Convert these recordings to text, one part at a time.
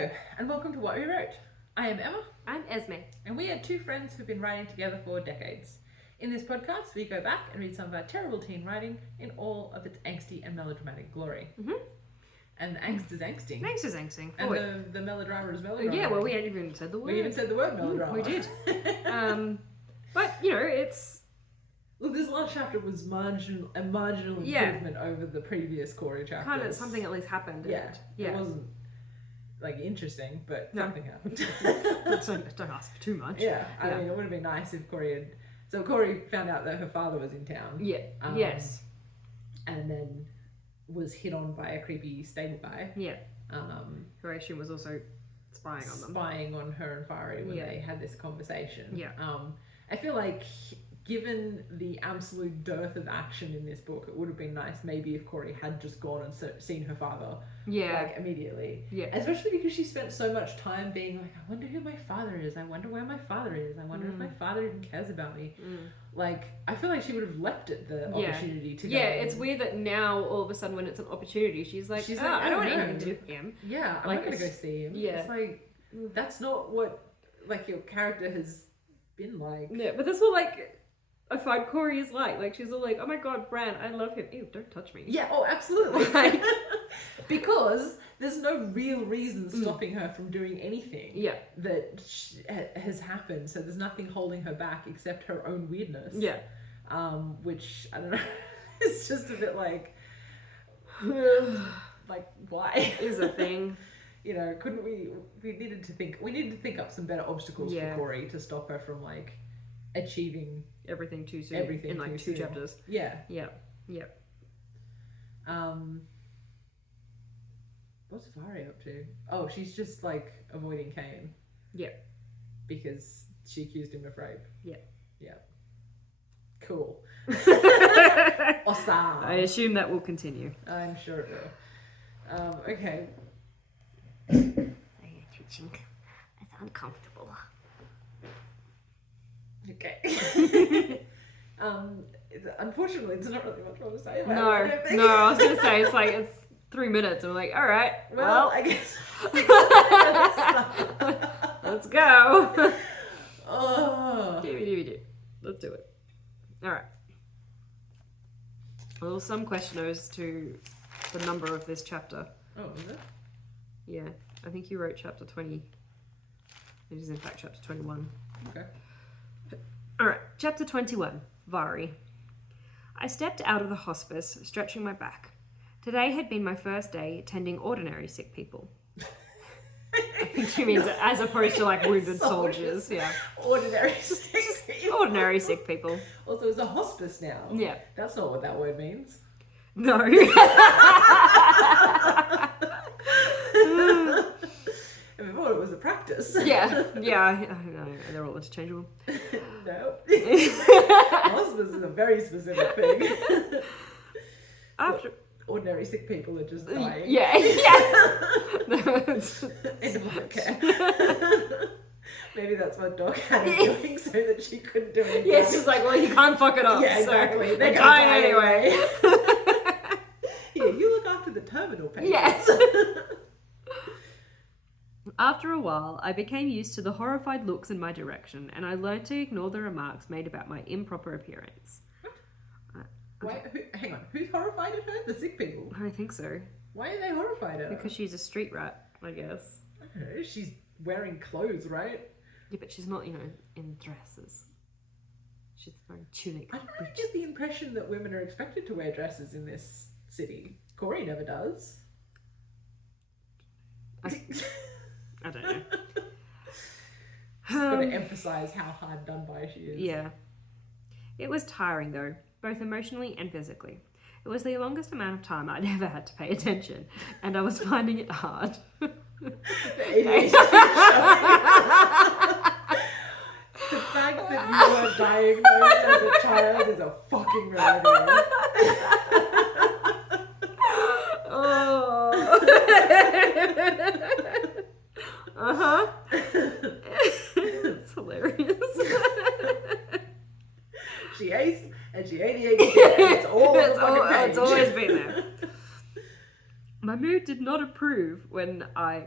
Hello, and welcome to What We Wrote. I am Emma. I'm Esme. And we are two friends who've been writing together for decades. In this podcast, we go back and read some of our terrible teen writing in all of its angsty and melodramatic glory. Mm-hmm. And the angst is angsting. Angst is angsting. And the melodrama is melodrama. Yeah, well, we hadn't even said the word. We even said the word melodrama. We did. But, you know, it's... Look, this last chapter was a marginal improvement over the previous Corey chapters. Kind of something at least happened. Yeah. It wasn't, interesting, but something happened. Don't ask for too much. Yeah. I mean, it would have been nice if Corey had... So Corey found out that her father was in town. Yeah. Yes. And then was hit on by a creepy stable guy. Yeah. Who I assume was also spying on them. Spying on her and Vari when they had this conversation. Yeah. I feel like given the absolute dearth of action in this book, it would have been nice maybe if Corey had just gone and seen her father immediately. Yeah. Especially because she spent so much time being like, I wonder who my father is. I wonder where my father is. I wonder if my father even cares about me. Like, I feel like she would have leapt at the opportunity to go. Yeah, it's weird that now all of a sudden when it's an opportunity, she's like, I don't want anything to do with him. Yeah, I'm not going to go see him. Yeah. It's like, that's not what, your character has been like. Yeah, but that's what, I find Corey is like she's all like, oh my god, Bran, I love him. Ew, don't touch me. Yeah, oh, absolutely. Because there's no real reason stopping her from doing anything that has happened. So there's nothing holding her back except her own weirdness. Yeah. Which, I don't know, it's just a bit like why? Is a thing. Couldn't we needed to think up some better obstacles for Corey to stop her from achieving everything too soon in two chapters. Yeah. What's Vari up to? Oh, she's just avoiding Kayne. Yeah. Because she accused him of rape. Yeah. Yeah. Cool. Awesome. I assume that will continue. I'm sure it will. Okay. Teaching. It's uncomfortable. Okay. Unfortunately, it's not really much more to say about it. No, I was going to say, it's 3 minutes. I'm like, all right, well, I guess. Let's go. Oh. Let's do it. All right. Well, some questioners to the number of this chapter. Oh, is it? Yeah, I think you wrote chapter 20. It is in fact chapter 21. Okay. Alright, chapter 21, Vari. I stepped out of the hospice, stretching my back. Today had been my first day tending ordinary sick people. I think she means as opposed to wounded soldiers. Yeah. Ordinary sick people. Ordinary sick people. Also, it's a hospice now. Yeah. That's not what that word means. No. I thought it was a practice. Yeah, I know, they're all interchangeable. No. Hospice is a very specific thing. After ordinary sick people are just dying. Yeah. End of care. Maybe that's what Doc had her doing so that she couldn't do anything. Yeah, it's just well, you can't fuck it up. Yeah, exactly. So they're dying anyway. Yeah, you look after the terminal patients. Yes. After a while, I became used to the horrified looks in my direction, and I learned to ignore the remarks made about my improper appearance. What? Hang on, who's horrified at her? The sick people? I think so. Why are they horrified at her? Because she's a street rat, I guess. I don't know, she's wearing clothes, right? Yeah, but she's not, in dresses. She's wearing tunic. I don't really get the impression that women are expected to wear dresses in this city. Corey never does. I don't know. Just got to emphasise how hard done by she is. Yeah. It was tiring though, both emotionally and physically. It was the longest amount of time I'd ever had to pay attention, and I was finding it hard. The fact that you were diagnosed as a child is a fucking reality. It's hilarious. She aced and she ADHD and it's all on the fucking page. It's always been there. My mood did not improve when I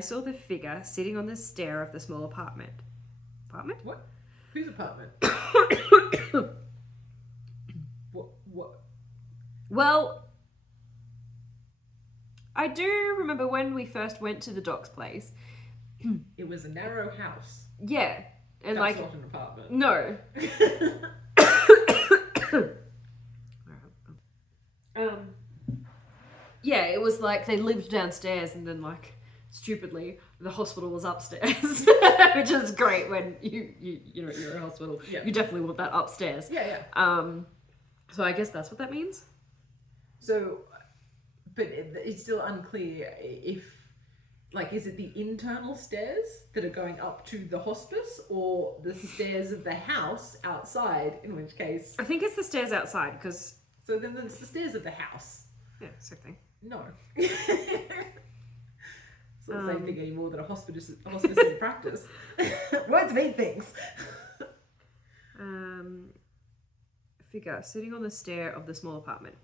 saw the figure sitting on the stair of the small apartment. Apartment? What? Whose apartment? What? Well, I do remember when we first went to the doc's place. It was a narrow house. Yeah. And That's not an apartment. No. Yeah, it was like they lived downstairs and then like stupidly the hospital was upstairs, which is great when you're a hospital. Yeah. You definitely want that upstairs. Yeah. So I guess that's what that means. So, but it's still unclear if, like, is it the internal stairs that are going up to the hospice or the stairs of the house outside, in which case... I think it's the stairs outside, because... So then it's the stairs of the house. Yeah, same thing. No. It's not the same thing anymore than a hospice in practice. Words mean things. Figure sitting on the stair of the small apartment.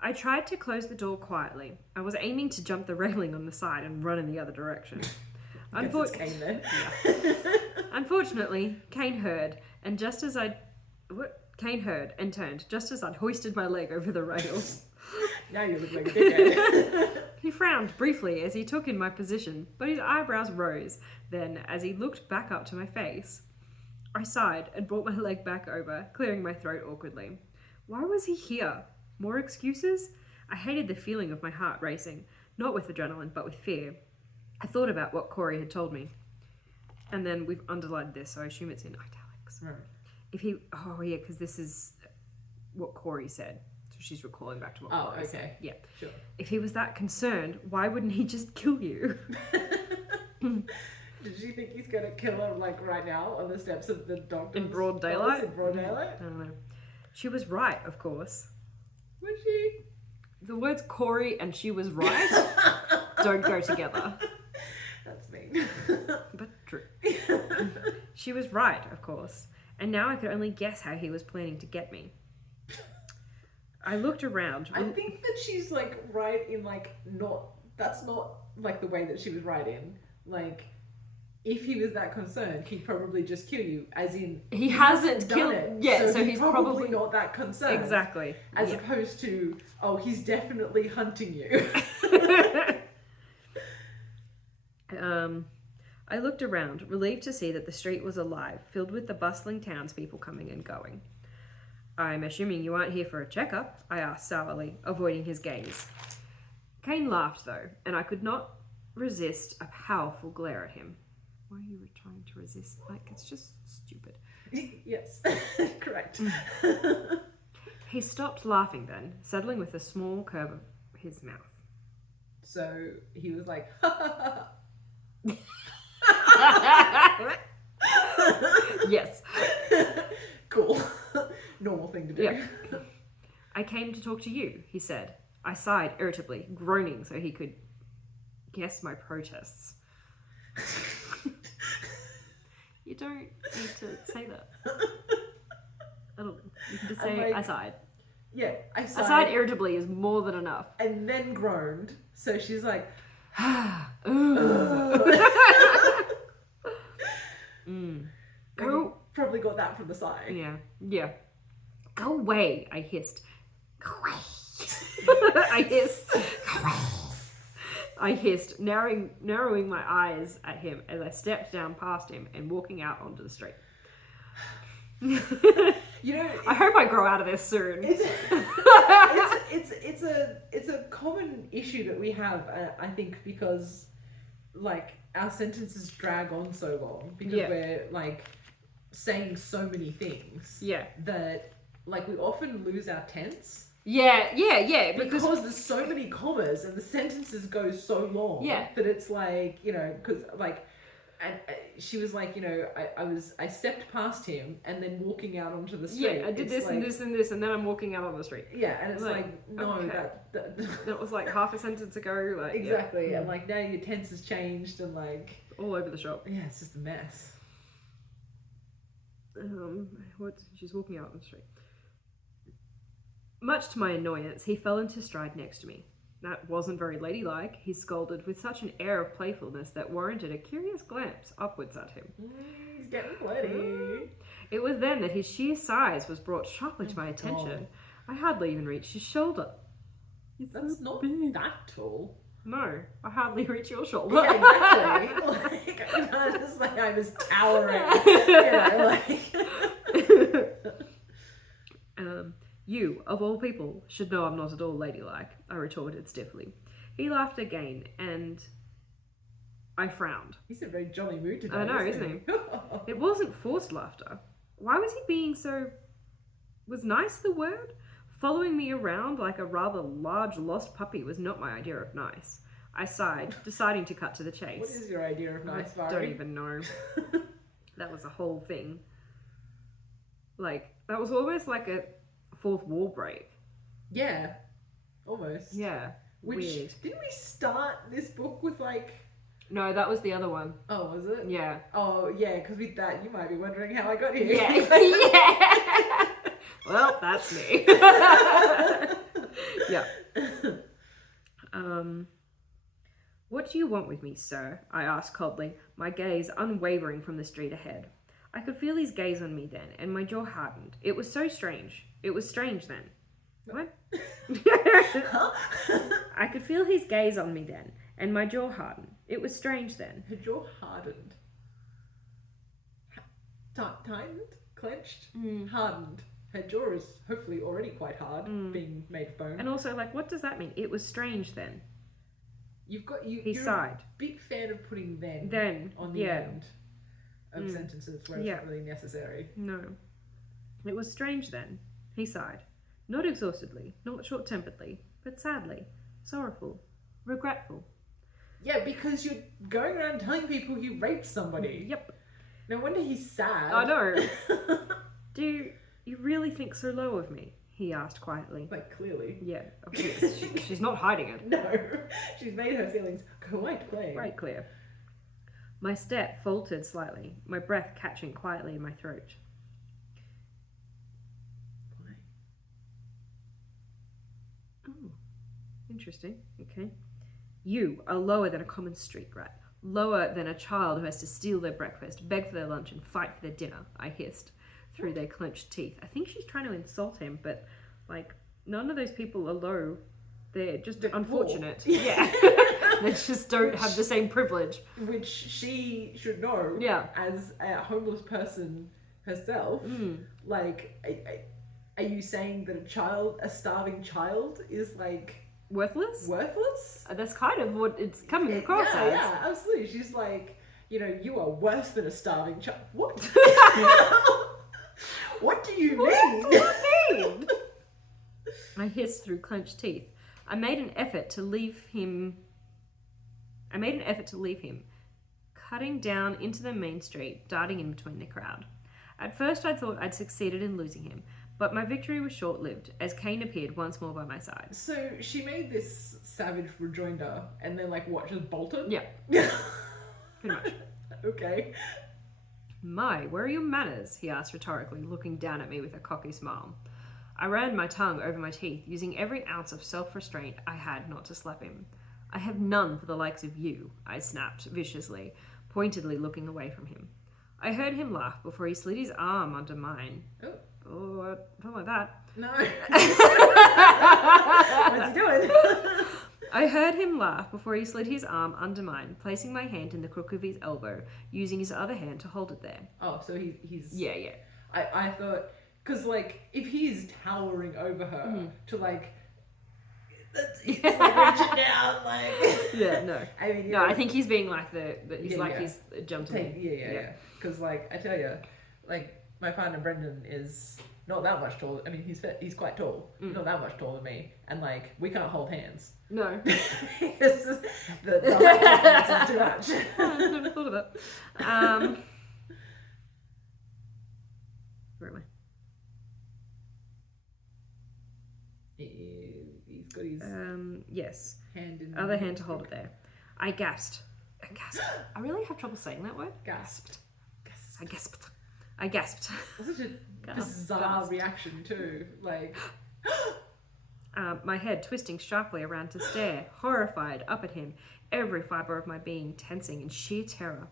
I tried to close the door quietly. I was aiming to jump the railing on the side and run in the other direction. Kayne then. Yeah. Unfortunately, Kayne heard and turned just as I'd hoisted my leg over the rails. Now you look like a dickhead. He frowned briefly as he took in my position, but his eyebrows rose. Then, as he looked back up to my face, I sighed and brought my leg back over, clearing my throat awkwardly. Why was he here? More excuses? I hated the feeling of my heart racing, not with adrenaline, but with fear. I thought about what Corey had told me. And then we've underlined this, so I assume it's in italics. Right. Because this is what Corey said. So she's recalling back to what Corey said. Yeah. Sure. If he was that concerned, why wouldn't he just kill you? Did you think he's going to kill her, like, right now on the steps of the doctor's In broad daylight? In broad daylight? I don't know. She was right, of course. Was she? The words Corey and she was right don't go together. That's mean. But true. She was right, of course. And now I could only guess how he was planning to get me. I looked around. I think that she's, like, right in, like, that's not, like, the way that she was right in. Like, if he was that concerned, he'd probably just kill you, as in... He hasn't done killed... it. Yeah, so he's probably not that concerned. Exactly. As opposed to, oh, he's definitely hunting you. I looked around, relieved to see that the street was alive, filled with the bustling townspeople coming and going. I'm assuming you aren't here for a checkup, I asked sourly, avoiding his gaze. Kayne laughed, though, and I could not resist a powerful glare at him. Why are you trying to resist? Like, it's just stupid. Yes, correct. He stopped laughing then, settling with a small curve of his mouth. So he was like, ha ha ha. Yes. Cool. Normal thing to do. Yeah. I came to talk to you, he said. I sighed irritably, groaning so he could guess my protests. You don't need to say that. I don't know. You can just say, like, I sighed. Yeah, I sighed. I sighed irritably is more than enough. And then groaned. So she's like, Probably got that from the side. Yeah. Go away, I hissed. Go away. I hissed, narrowing my eyes at him as I stepped down past him and walking out onto the street. I hope I grow out of this soon. It's a common issue that we have, I think, because like our sentences drag on so long because we're like saying so many things. That like we often lose our tense. Because there's so many commas and the sentences go so long that it's like, because like, and she was like, I stepped past him and then walking out onto the street. I did this like, and this and this and then I'm walking out on the street. And it's like no, okay. that was like half a sentence ago. Like exactly, and like now your tense has changed and like all over the shop. Yeah, it's just a mess. She's walking out on the street. Much to my annoyance, he fell into stride next to me. That wasn't very ladylike, he scolded with such an air of playfulness that warranted a curious glance upwards at him. He's getting flirty. It was then that his sheer size was brought sharply to my attention. I hardly even reached his shoulder. That's not that tall. No, I hardly reach your shoulder. Yeah, exactly. Like, I'm not just like I was towering. You, of all people, should know I'm not at all ladylike, I retorted stiffly. He laughed again, and I frowned. He's in a very jolly mood today. I know, isn't he? It wasn't forced laughter. Why was he being so... Was nice the word? Following me around like a rather large lost puppy was not my idea of nice. I sighed, deciding to cut to the chase. What is your idea of nice, Vari? I don't even know. That was a whole thing. Like, that was almost like a fourth wall break. Yeah. Almost. Yeah. Which, weird. Didn't we start this book with like... No, that was the other one. Oh, was it? Yeah. Oh, yeah, because with that, you might be wondering how I got here. Yeah. Yeah. Well, that's me. Yeah. What do you want with me, sir? I asked coldly, my gaze unwavering from the street ahead. I could feel his gaze on me then, and my jaw hardened. It was so strange. It was strange then. What? Huh? I could feel his gaze on me then, and my jaw hardened. It was strange then. Her jaw hardened. Tightened? Clenched? Hardened. Her jaw is hopefully already quite hard, being made of bone. And also, like, what does that mean? It was strange then. He You're sighed. A big fan of putting then on the end of sentences where it's not really necessary. No. It was strange then. He sighed. Not exhaustedly, not short-temperedly, but sadly, sorrowful, regretful. Yeah, because you're going around telling people you raped somebody. Yep. No wonder he's sad. I know. Do you really think so low of me? He asked quietly. Like, clearly. Yeah, she's not hiding it. No, she's made her feelings quite clear. Quite clear. My step faltered slightly, my breath catching quietly in my throat. Why? Oh, interesting. Okay. You are lower than a common street rat. Lower than a child who has to steal their breakfast, beg for their lunch, and fight for their dinner, I hissed through their clenched teeth. I think she's trying to insult him, but, like, none of those people are low. They're just unfortunate. Poor. Yeah. They just don't have the same privilege. Which she should know as a homeless person herself. Like, are you saying that a starving child is, like... Worthless? That's kind of what it's coming across as. Yeah, absolutely. She's like, you are worse than a starving child. What? What do you mean? What do you mean? I hissed through clenched teeth. I made an effort to leave him, cutting down into the main street, darting in between the crowd. At first I thought I'd succeeded in losing him, but my victory was short-lived, as Kayne appeared once more by my side. So she made this savage rejoinder, and then, like, what, just bolted? Yeah. Pretty much. Okay. My, where are your manners? He asked rhetorically, looking down at me with a cocky smile. I ran my tongue over my teeth, using every ounce of self-restraint I had not to slap him. I have none for the likes of you, I snapped viciously, pointedly looking away from him. I heard him laugh before he slid his arm under mine. Oh, I don't like that. No. What's he doing? I heard him laugh before he slid his arm under mine, placing my hand in the crook of his elbow, using his other hand to hold it there. Oh, so he's... Yeah. I thought... Because, like, if he's towering over her to, like... He's, like, reaching down, like... Yeah, no. I mean, I think he's being like he's jumped me. Yeah. Because, like, I tell you, like, my partner Brendan is not that much taller. I mean, he's quite tall. Not that much taller than me. And, like, we can't hold hands. No. Because the height is too much. I've never thought of that. Where am I? He's got his yes. hand in other hand to hold it there. I gasped. I really have trouble saying that word. Gasped. I gasped. Such a bizarre reaction too. Like my head twisting sharply around to stare, horrified, up at him, every fibre of my being tensing in sheer terror.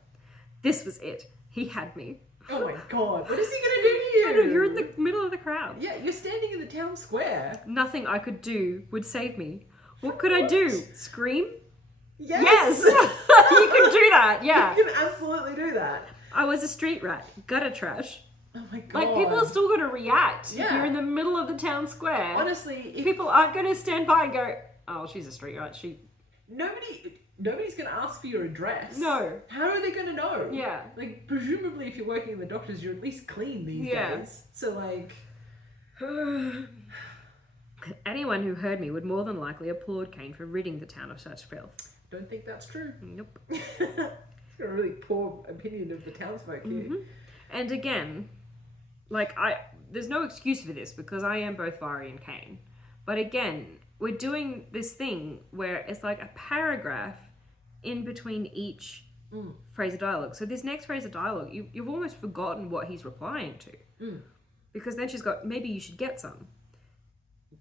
This was it. He had me. Oh my god, what is he gonna do to you? I know, you're in the middle of the crowd. Yeah, you're standing in the town square. Nothing I could do would save me. What could I do? Scream? Yes! You can do that, yeah. You can absolutely do that. I was a street rat, gutter trash. Oh my god. Like, people are still going to react if Yeah. you're in the middle of the town square. Honestly, People aren't going to stand by and go, oh, she's a street rat, Nobody's going to ask for your address. No. How are they going to know? Yeah. Like, presumably if you're working in the doctors, you're at least clean these days. So, like... Anyone who heard me would more than likely applaud Kayne for ridding the town of such filth. Don't think that's true. Nope. He's got a really poor opinion of the townsfolk here. Mm-hmm. And again, there's no excuse for this because I am both Vari and Kayne. But again, we're doing this thing where it's like a paragraph in between each phrase of dialogue. So this next phrase of dialogue, you've almost forgotten what he's replying to. Because then she's got, maybe you should get some.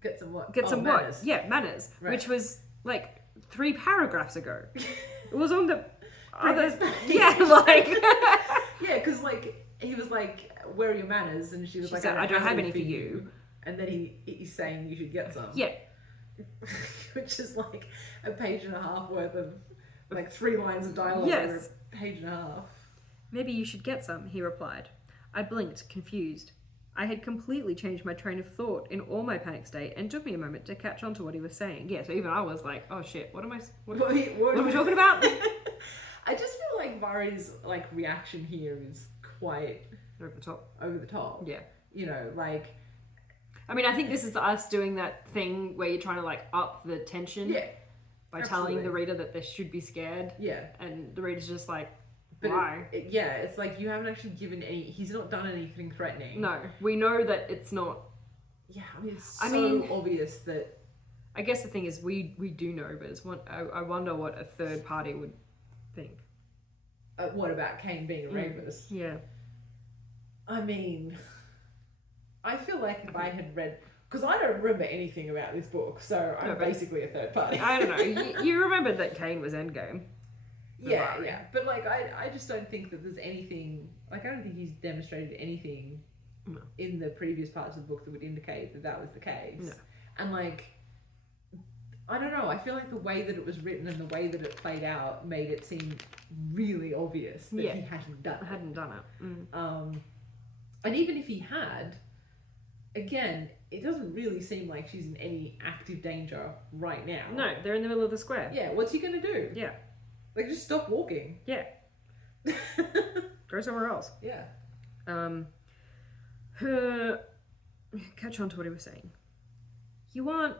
Get some what? Get some manners. what? Yeah, manners. Right. Which was like 3 paragraphs ago. It was on the other... Yeah, yeah, because he was like, where are your manners? And she was like, said, I don't have any for you. And then he's saying you should get some. Yeah. Which is like a page and a half worth of 3 lines of dialogue over a page and a half. Maybe you should get some, he replied. I blinked, confused. I had completely changed my train of thought in all my panic state and took me a moment to catch on to what he was saying. Yeah, so even I was like, oh shit, what are we talking about? I just feel like Vari's reaction here is quite over the top. Yeah. You know, I mean, I think this is us doing that thing where you're trying to up the tension by telling the reader that they should be scared. Yeah. And the reader's just like, but why? It's like you haven't actually given he's not done anything threatening. No, we know that it's not. Yeah, I mean, it's so obvious that... I guess the thing is we do know, but I wonder what a third party would think. What about Kayne being a rapist? Yeah. I mean, I feel like if I had read... Because I don't remember anything about this book, so I'm basically a third party. I don't know. You remembered that Kayne was Endgame. Yeah, yeah. But I just don't think that there's anything... I don't think he's demonstrated anything in the previous parts of the book that would indicate that was the case. No. And I don't know, I feel like the way that it was written and the way that it played out made it seem really obvious that he hadn't done it. And even if he had, again, it doesn't really seem like she's in any active danger right now. No, they're in the middle of the square. Yeah, what's he gonna do? Yeah. Just stop walking. Yeah. Go somewhere else. Yeah. Catch on to what he was saying. What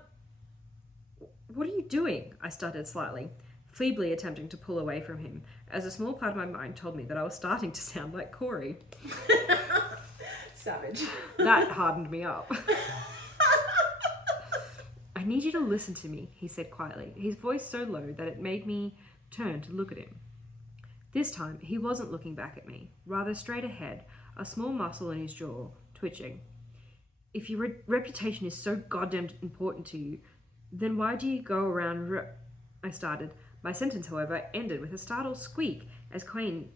are you doing? I stuttered slightly, feebly attempting to pull away from him, as a small part of my mind told me that I was starting to sound like Corey. Savage. That hardened me up. I need you to listen to me, he said quietly, his voice so low that it made me turn to look at him. This time, he wasn't looking back at me, rather straight ahead, a small muscle in his jaw twitching. If your reputation is so goddamn important to you, then why do you go around... I started. My sentence, however, ended with a startled squeak as Kayne...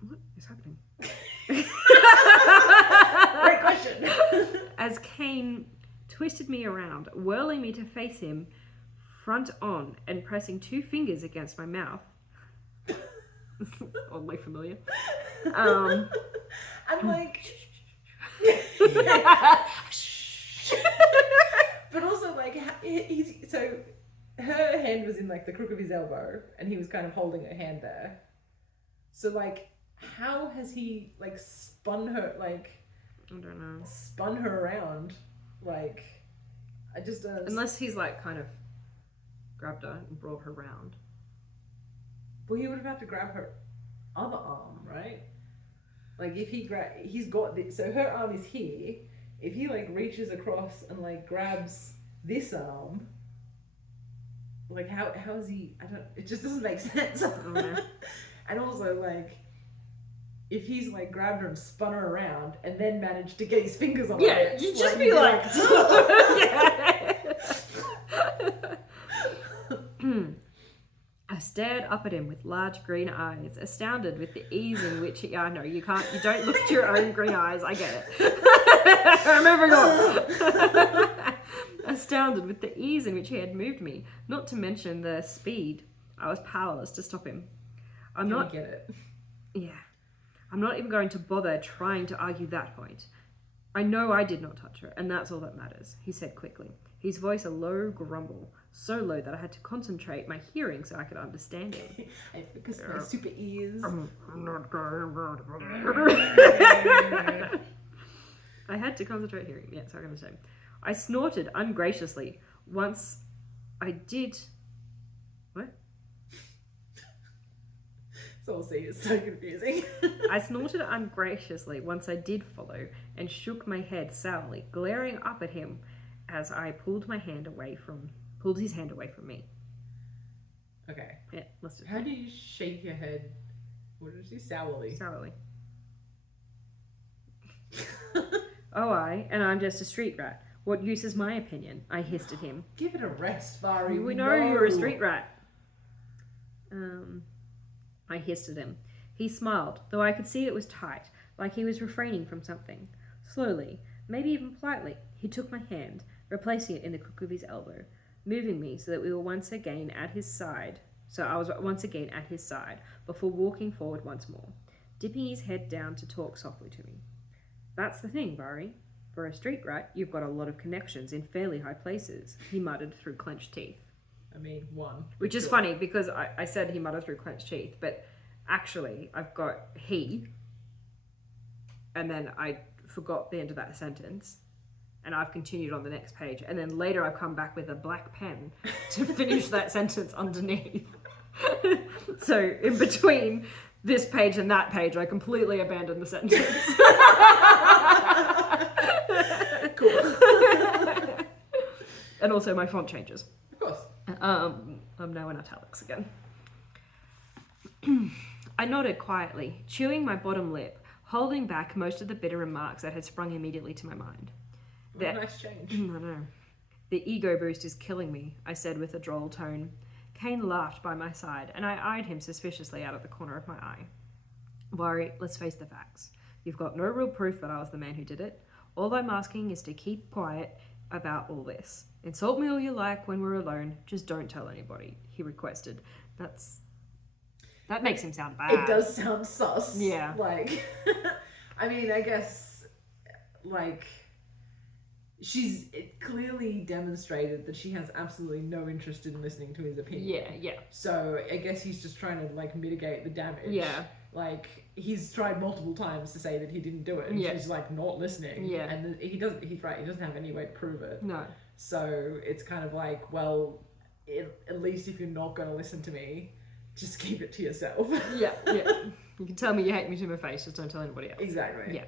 What is happening? Great question. As Kayne twisted me around, whirling me to face him front on and pressing 2 fingers against my mouth. Oddly familiar. I'm but also so her hand was in the crook of his elbow and he was kind of holding her hand there. So how has he spun her I don't know. Spun her around? I just don't understand. Unless he's kind of grabbed her and brought her round. Well, he would have had to grab her other arm, right? If he's got this, so her arm is here. If he reaches across and grabs this arm, how is he? It just doesn't make sense. Okay. And also if he's like grabbed her and spun her around and then managed to get his fingers on her Yeah, lips, you'd just like, be like... I stared up at him with large green eyes, astounded with the ease in which he... I know, you don't look at your own green eyes, I get it. Moving on. Astounded with the ease in which he had moved me, not to mention the speed. I was powerless to stop him. I get it. Yeah. I'm not even going to bother trying to argue that point. I know I did not touch her, and that's all that matters, he said quickly, his voice a low grumble, so low that I had to concentrate my hearing so I could understand him. I focused my super ears. I'm not going I had to concentrate hearing. Yeah, so I'm going to say. I snorted ungraciously once I did... What? It's so confusing. I snorted ungraciously once I did follow and shook my head sourly, glaring up at him as I pulled his hand away from me. Okay. Yeah, let's do it. How do you shake your head? What did you say? Sourly. Sourly. Oh, and I'm just a street rat. What use is my opinion? I hissed at him. Give it a rest, Vari. We know you're a street rat. I hissed at him. He smiled, though I could see it was tight, like he was refraining from something. Slowly, maybe even politely, he took my hand, replacing it in the crook of his elbow, moving me so that we were once again at his side. So I was once again at his side, before walking forward once more, dipping his head down to talk softly to me. That's the thing, Vari. For a street rat, you've got a lot of connections in fairly high places, he muttered through clenched teeth. I mean, one. Which is funny, because I said he muttered through clenched teeth, but actually, I've got he, and then I forgot the end of that sentence, and I've continued on the next page, and then later I've come back with a black pen to finish that sentence underneath. So, in between this page and that page, I completely abandoned the sentence. Cool. And also my font changes. Of course. I'm now in italics again. I nodded quietly, chewing my bottom lip, holding back most of the bitter remarks that had sprung immediately to my mind. What a nice change. I know. The ego boost is killing me, I said with a droll tone. Kayne laughed by my side, and I eyed him suspiciously out of the corner of my eye. Vari, let's face the facts. You've got no real proof that I was the man who did it. All I'm asking is to keep quiet about all this. Insult me all you like when we're alone, just don't tell anybody, he requested. That makes him sound bad. It does sound sus. Yeah. Like, I mean, I guess, like, she's clearly demonstrated that she has absolutely no interest in listening to his opinion. Yeah. So I guess he's just trying to, like, mitigate the damage. Yeah. Like, he's tried multiple times to say that he didn't do it, and she's, like, not listening. Yeah. And he's right, he doesn't have any way to prove it. No. So it's kind of like, well, at least if you're not going to listen to me, just keep it to yourself. Yeah. You can tell me you hate me to my face, just don't tell anybody else. Exactly. Yeah.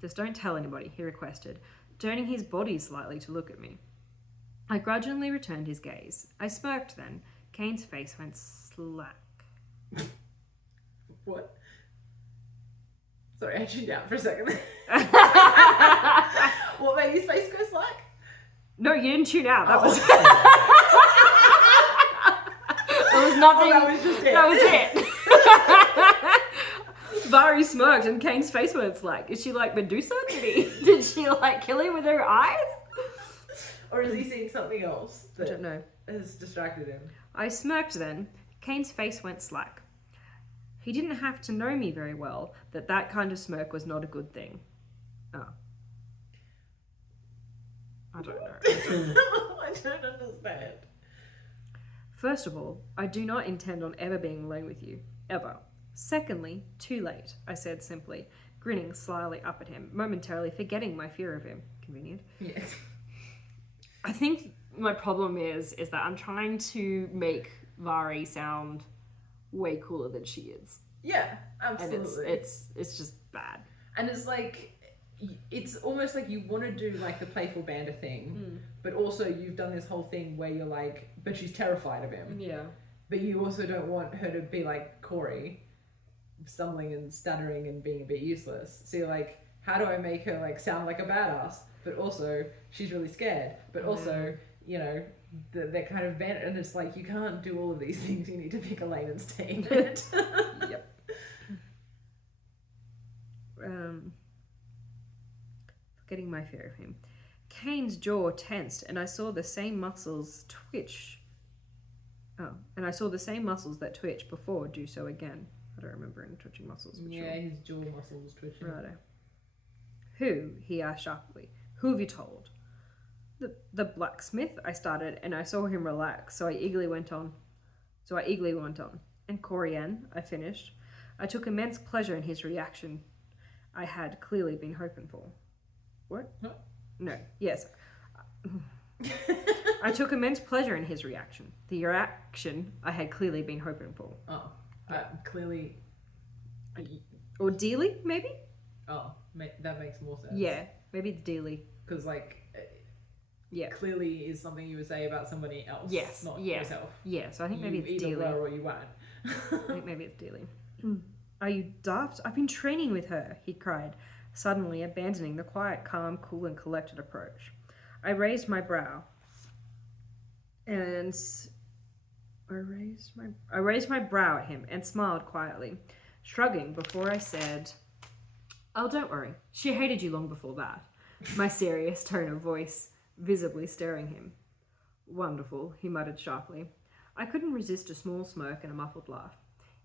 Just don't tell anybody, he requested, turning his body slightly to look at me. I grudgingly returned his gaze. I smirked then. Kayne's face went slack. What? Sorry, I tuned out for a second. What made his face go slack? No, you didn't tune out. That was... There was nothing. That was just it. That was it. Vari smirked and Kayne's face went slack. Is she like Medusa? Did she like kill him with her eyes? Or is he seeing something else I don't know. has distracted him? I smirked then. Kayne's face went slack. He didn't have to know me very well that kind of smirk was not a good thing. Oh. I don't know. I don't understand. First of all, I do not intend on ever being alone with you. Ever. Secondly, too late, I said simply, grinning slyly up at him, momentarily forgetting my fear of him. Convenient. Yes. I think my problem is that I'm trying to make Vari sound way cooler than she is. Yeah, absolutely. And it's just bad. And it's like, it's almost like you want to do like the playful banter thing, but also you've done this whole thing where you're like, but she's terrified of him. Yeah. But you also don't want her to be like Corey, stumbling and stuttering and being a bit useless. So you're like, how do I make her like sound like a badass, but also she's really scared, but also, you know, they're kind of bent, and it's like, you can't do all of these things. You need to pick a lane and stay in it. Yep. Forgetting my fear of him. Kayne's jaw tensed, and I saw the same muscles twitch. Oh, and I saw the same muscles that twitched before do so again. I don't remember any twitching muscles. Yeah, sure. His jaw muscles twitching. Righto. Who? He asked sharply. Who have you told? The blacksmith, I started, and I saw him relax, so I eagerly went on. And Corianne, I finished. I took immense pleasure in his reaction. I had clearly been hoping for. What? No. Yes. I took immense pleasure in his reaction. The reaction I had clearly been hoping for. Oh. Clearly... Or dearly, maybe? Oh, that makes more sense. Yeah, maybe dearly. Because, like... Yeah. Clearly is something you would say about somebody else. Yes. Not yourself. Yeah, so I think maybe it's either dearly. were or you weren't. I think maybe it's dearly. Are you daft? I've been training with her, he cried, suddenly abandoning the quiet, calm, cool, and collected approach. I raised my brow. And I raised my brow at him and smiled quietly, shrugging before I said, "Oh, don't worry. She hated you long before that." My serious tone of voice visibly staring him. Wonderful, he muttered sharply. I couldn't resist a small smirk and a muffled laugh.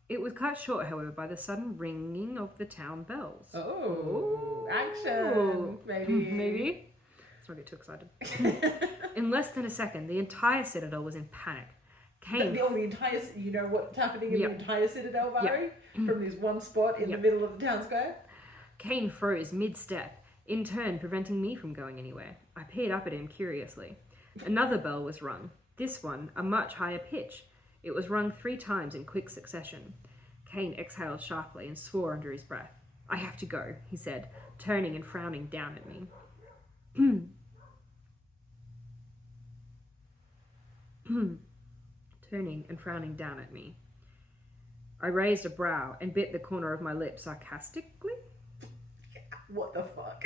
It was cut short, however, by the sudden ringing of the town bells. Oh, action! Maybe. Let's not get too excited. In less than a second, the entire citadel was in panic. Kayne... The entire... You know what's happening in the entire citadel, Vari? From this one spot in the middle of the town square? Kayne froze mid-step, in turn preventing me from going anywhere. I peered up at him curiously. Another bell was rung. This one, a much higher pitch. It was rung 3 times in quick succession. Kayne exhaled sharply and swore under his breath. I have to go, he said, turning and frowning down at me. Turning and frowning down at me. I raised a brow and bit the corner of my lip sarcastically. What the fuck?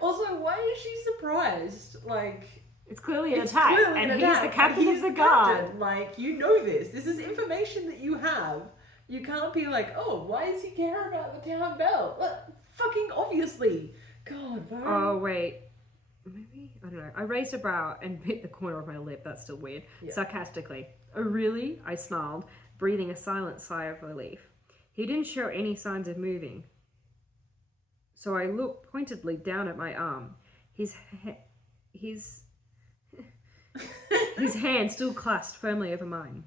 Also, why is she surprised? Like... It's clearly an attack, and he's the captain of the guard. Like, you know this. This is information that you have. You can't be like, oh, why does he care about the town bell? Well, fucking obviously. God, bro. Oh, wait. Maybe? I don't know. I raised a brow and bit the corner of my lip. That's still weird. Yeah. Sarcastically. Oh, really? I snarled, breathing a silent sigh of relief. He didn't show any signs of moving. So I looked pointedly down at my arm. His hand still clasped firmly over mine.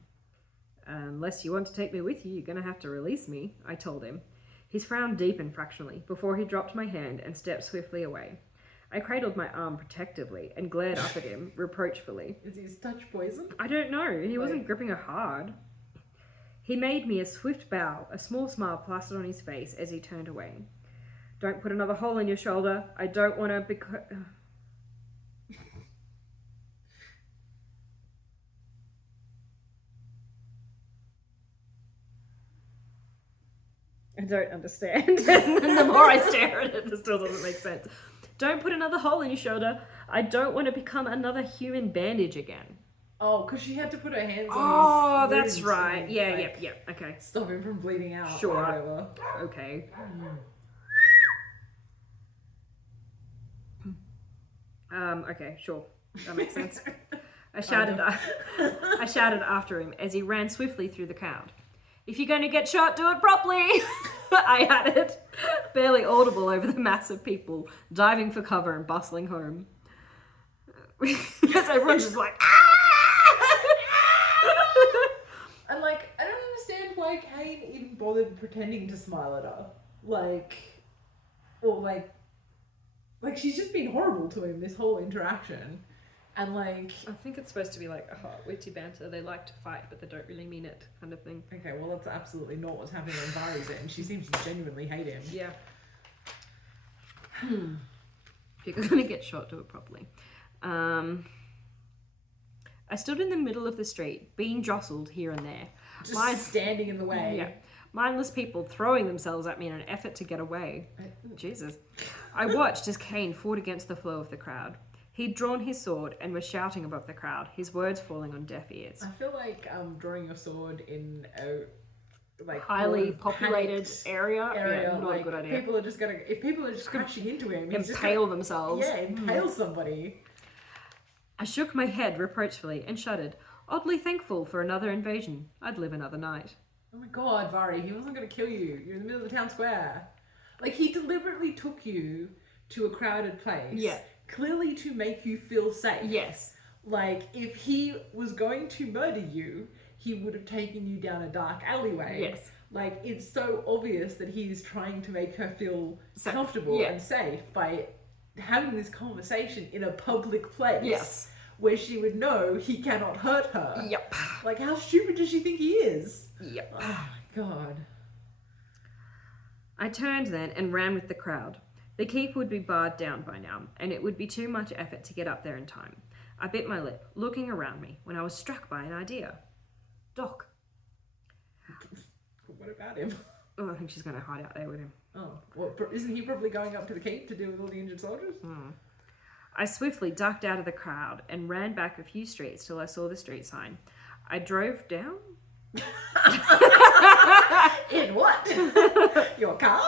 Unless you want to take me with you, you're going to have to release me, I told him. His frown deepened fractionally before he dropped my hand and stepped swiftly away. I cradled my arm protectively and glared up at him reproachfully. Is his touch poison? I don't know. He wasn't gripping her hard. He made me a swift bow, a small smile plastered on his face as he turned away. Don't put another hole in your shoulder. I don't want to I don't understand. And the more I stare at it, it still doesn't make sense. Don't put another hole in your shoulder. I don't want to become another human bandage again. Oh, because she had to put her hands on his Oh, that's right. Yeah, okay. Stop him from bleeding out. Sure. Or whatever. Okay. Okay, sure. That makes sense. I shouted after him as he ran swiftly through the crowd. If you're going to get shot, do it properly, I added, barely audible over the mass of people diving for cover and bustling home. Because everyone's just like, And like, I don't understand why Kayne even bothered pretending to smile at her. Like she's just been horrible to him this whole interaction. And like... I think it's supposed to be like a hot, witty banter. They like to fight, but they don't really mean it kind of thing. Okay, well that's absolutely not what's happening on Vari's end. She seems to genuinely hate him. Yeah. If you're going to get shot, do it properly. I stood in the middle of the street, being jostled here and there. Just standing in the way. Yeah. mindless people throwing themselves at me in an effort to get away. Jesus. I watched as Kayne fought against the flow of the crowd. He'd drawn his sword and was shouting above the crowd, his words falling on deaf ears. I feel like drawing your sword in a highly populated area, yeah, not like, a good idea. If people are just crashing into him, impale themselves. Yeah, impale somebody. I shook my head reproachfully and shuddered, oddly thankful for another invasion. I'd live another night. Oh my god, Vari, he wasn't going to kill you. You're in the middle of the town square. Like, he deliberately took you to a crowded place. Yeah. Clearly to make you feel safe. Yes. Like, if he was going to murder you, he would have taken you down a dark alleyway. Yes. Like, it's so obvious that he's trying to make her feel comfortable and safe by having this conversation in a public place. Yes. Where she would know he cannot hurt her. Yep. Like, how stupid does she think he is? Yep. Oh my god. I turned then and ran with the crowd. The keep would be barred down by now, and it would be too much effort to get up there in time. I bit my lip, looking around me, when I was struck by an idea. Doc. What about him? Oh, I think she's going to hide out there with him. Oh, well, isn't he probably going up to the keep to deal with all the injured soldiers? I swiftly ducked out of the crowd and ran back a few streets till I saw the street sign. I drove down. In what? Your car?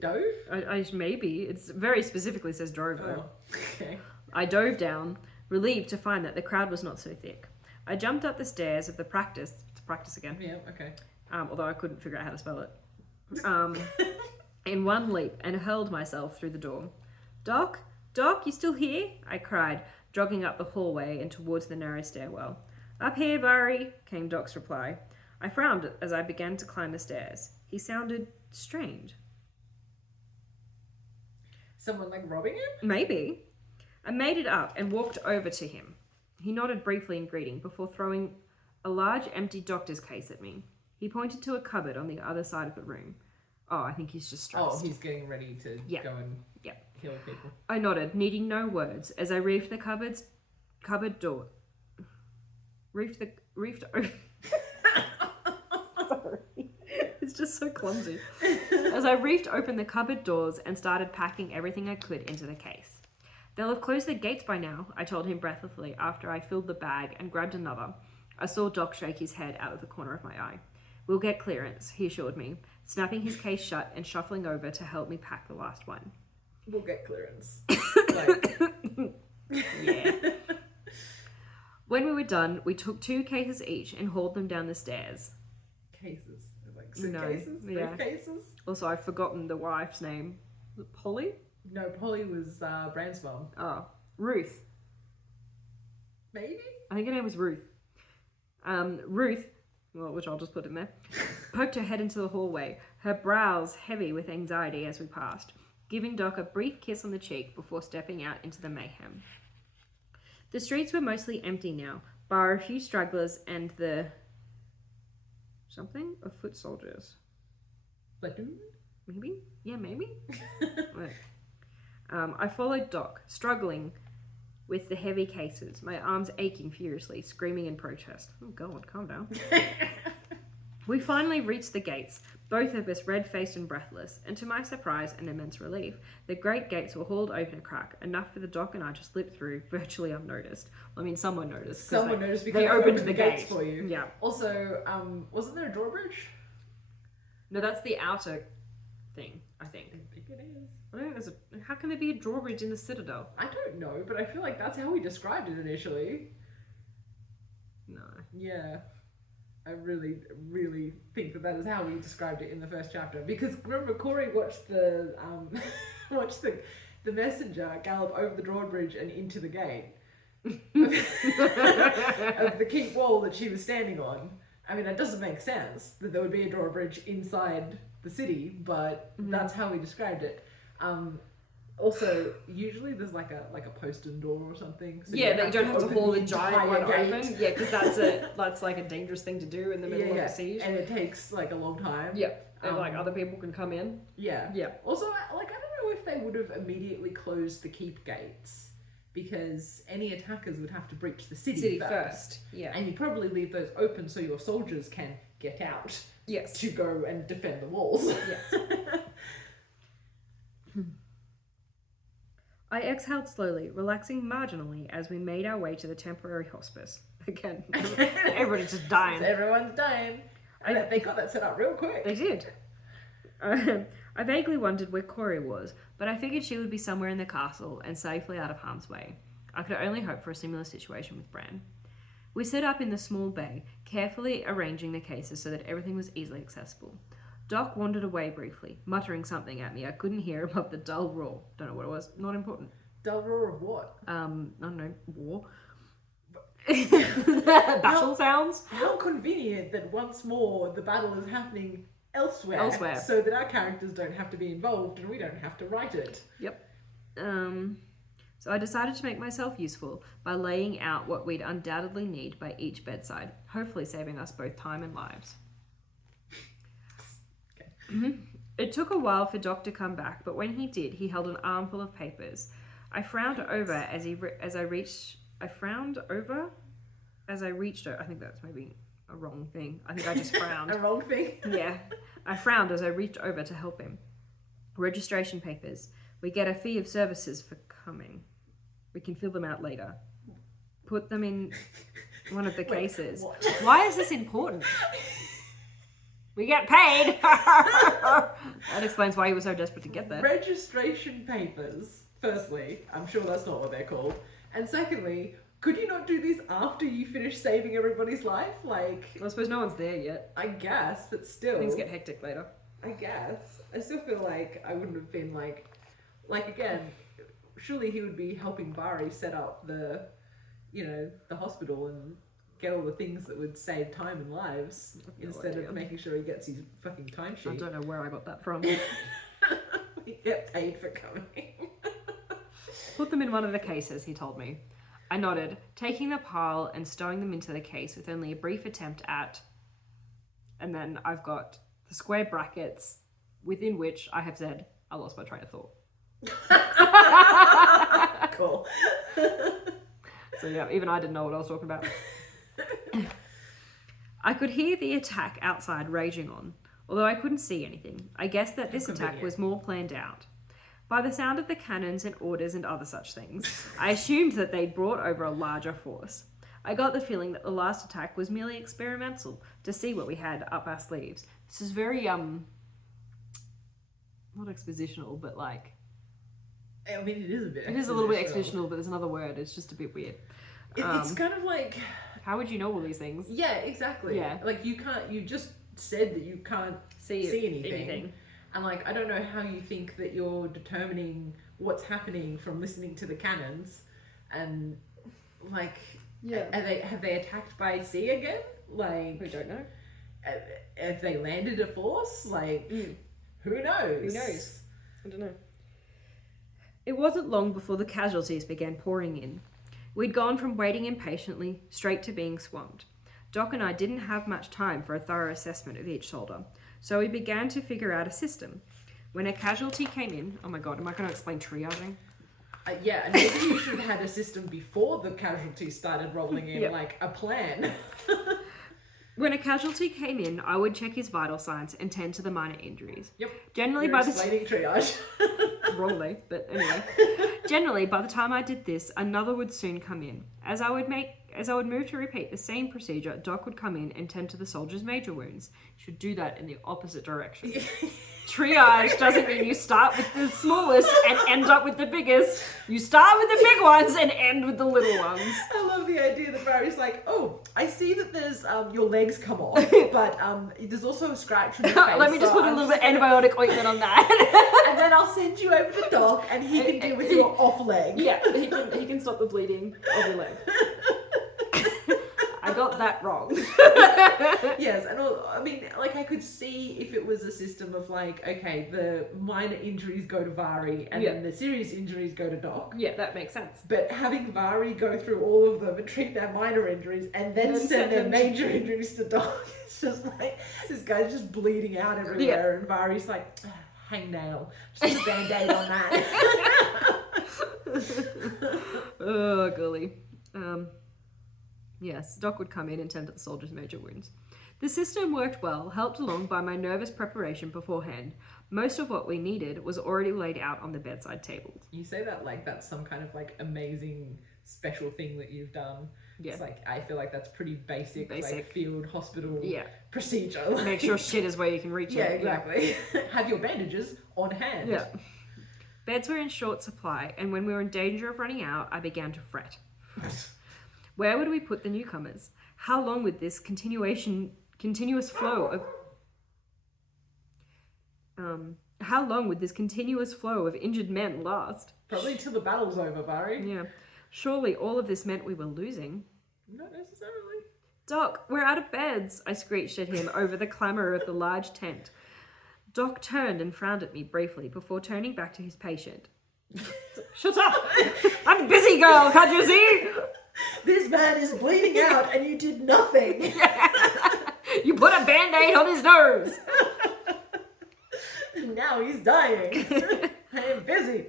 Dove? I maybe. It's very specifically says drove though. Oh, okay. I dove down, relieved to find that the crowd was not so thick. I jumped up the stairs of the practice again. Yeah, okay. Although I couldn't figure out how to spell it. In one leap and hurled myself through the door. Doc, you still here? I cried, jogging up the hallway and towards the narrow stairwell. Up here, Vari, came Doc's reply. I frowned as I began to climb the stairs. He sounded strange. Someone like robbing him? Maybe. I made it up and walked over to him. He nodded briefly in greeting before throwing a large empty doctor's case at me. He pointed to a cupboard on the other side of the room. Oh, I think he's just stressed. Oh, he's getting ready to go and heal people. I nodded, needing no words, as I reefed the cupboard door. Sorry. It's just so clumsy. As I reefed open the cupboard doors and started packing everything I could into the case. They'll have closed the gates by now, I told him breathlessly after I filled the bag and grabbed another. I saw Doc shake his head out of the corner of my eye. We'll get clearance, he assured me, snapping his case shut and shuffling over to help me pack the last one. We'll get clearance. Yeah. When we were done, we took 2 cases each and hauled them down the stairs. Cases? Like suitcases? No, yeah. Briefcases? Also, I've forgotten the wife's name. Was it Polly? No, Polly was Bran's mom. Oh, Ruth. Maybe? I think her name was Ruth. Ruth, well, which I'll just put in there, poked her head into the hallway, her brows heavy with anxiety as we passed, giving Doc a brief kiss on the cheek before stepping out into the mayhem. The streets were mostly empty now, bar a few stragglers and the... something? Of foot soldiers. Platoon? Maybe? Yeah, maybe? Right. I followed Doc, struggling with the heavy cases, my arms aching furiously, screaming in protest. Oh God, calm down. We finally reached the gates, both of us red-faced and breathless, and to my surprise and immense relief, the great gates were hauled open a crack, enough for the Doc and I to slip through, virtually unnoticed. I mean, someone noticed. Someone noticed because they opened the gates gate for you. Yeah. Also, wasn't there a drawbridge? No, that's the outer thing, I think. I think it is. I don't know, how can there be a drawbridge in the Citadel? I don't know, but I feel like that's how we described it initially. No. Yeah. I really, really think that is how we described it in the first chapter. Because remember, Corey watched the messenger gallop over the drawbridge and into the gate of the keep wall that she was standing on. I mean, that doesn't make sense that there would be a drawbridge inside the city, but that's how we described it. Also, usually there's like a postern door or something. So yeah, you don't have to haul the giant one gate. open. Yeah, because that's like a dangerous thing to do in the middle of a siege. And it takes like a long time. Yep. And like other people can come in. Yeah. Yeah. Also, like, I don't know if they would have immediately closed the keep gates, because any attackers would have to breach the city first. Yeah. And you probably leave those open so your soldiers can get out Yes. To go and defend the walls. Yes. I exhaled slowly, relaxing marginally as we made our way to the temporary hospice. Again, everybody's just dying. Everyone's dying. They got that set up real quick. They did. I vaguely wondered where Corey was, but I figured she would be somewhere in the castle and safely out of harm's way. I could only hope for a similar situation with Bran. We set up in the small bay, carefully arranging the cases so that everything was easily accessible. Doc wandered away briefly, muttering something at me I couldn't hear above the dull roar. Don't know what it was. Not important. Dull roar of what? I don't know. War. Battle sounds. How convenient that once more the battle is happening elsewhere. So that our characters don't have to be involved and we don't have to write it. Yep. So I decided to make myself useful by laying out what we'd undoubtedly need by each bedside, hopefully saving us both time and lives. Okay. Mm-hmm. It took a while for Doc to come back, but when he did, he held an armful of papers. I frowned over as I reached over. I think that's maybe a wrong thing. I think I just frowned. A wrong thing? Yeah. I frowned as I reached over to help him. Registration papers. We get a fee of services for coming. We can fill them out later. Put them in one of the cases. What? Why is this important? We get paid! That explains why he was so desperate to get there. Registration papers. Firstly, I'm sure that's not what they're called. And secondly, could you not do this after you finish saving everybody's life? Like, I suppose no one's there yet. I guess, but still. Things get hectic later. I guess. I still feel like I wouldn't have been like again, surely he would be helping Vari set up the hospital and get all the things that would save time and lives instead of making sure he gets his fucking timesheet. I don't know where I got that from. We get paid for coming. Put them in one of the cases, he told me. I nodded, taking the pile and stowing them into the case with only a brief attempt at... And then I've got the square brackets within which I have said, I lost my train of thought. Cool. So yeah, even I didn't know what I was talking about. I could hear the attack outside raging on, although I couldn't see anything. I guessed that this attack was more planned out. By the sound of the cannons and orders and other such things, I assumed that they'd brought over a larger force. I got the feeling that the last attack was merely experimental, to see what we had up our sleeves. This is very, not expositional, but like... I mean, it is a bit It is a little bit expositional, but there's another word. It's just a bit weird. It's kind of like... How would you know all these things? Yeah, exactly. Yeah. Like, you just said that you can't see anything. And, like, I don't know how you think that you're determining what's happening from listening to the cannons. And, like, have they attacked by sea again? Like... We don't know. Have they landed a force? Like, who knows? Who knows? I don't know. It wasn't long before the casualties began pouring in. We'd gone from waiting impatiently straight to being swamped. Doc and I didn't have much time for a thorough assessment of each soldier, so we began to figure out a system. When a casualty came in... Oh my god, am I going to explain triaging? Yeah, and maybe you should have had a system before the casualties started rolling in, like a plan. When a casualty came in, I would check his vital signs and tend to the minor injuries. Yep. Generally, explaining triage. Wrongly, but anyway. Generally, by the time I did this, another would soon come in. As I would move to repeat the same procedure, Doc would come in and tend to the soldier's major wounds. You should do that in the opposite direction. Triage doesn't mean you start with the smallest and end up with the biggest. You start with the big ones and end with the little ones. I love the idea that Vari's like, oh, I see that there's your legs come off, but there's also a scratch on your face. Let me just put a little bit of antibiotic ointment on that. And then I'll send you over to Doc and he can deal with your off leg. Yeah, he can stop the bleeding of your leg. I got that wrong. Yes, and I mean, like, I could see if it was a system of like, okay, the minor injuries go to Vari and then the serious injuries go to Doc. Yeah, that makes sense. But having Vari go through all of them and treat their minor injuries and then send their major injuries to Doc, it's just like, this guy's just bleeding out everywhere and Vari's like, hangnail, just a band-aid on that. Oh, golly. Yes, Doc would come in and tend to the soldier's major wounds. The system worked well, helped along by my nervous preparation beforehand. Most of what we needed was already laid out on the bedside table. You say that like that's some kind of like amazing special thing that you've done. Yeah. It's like, I feel like that's pretty basic. Like field hospital procedure. Like, make sure shit is where you can reach it. Yeah, exactly. Have your bandages on hand. Yeah. Beds were in short supply, and when we were in danger of running out, I began to fret. Where would we put the newcomers? How long would this continuous flow of injured men last? Probably till the battle's over, Vari. Yeah. Surely all of this meant we were losing. Not necessarily. Doc, we're out of beds, I screeched at him over the clamour of the large tent. Doc turned and frowned at me briefly before turning back to his patient. Shut up! I'm busy, girl, can't you see? This man is bleeding out and you did nothing. You put a band-aid on his nose. Now he's dying. I am busy.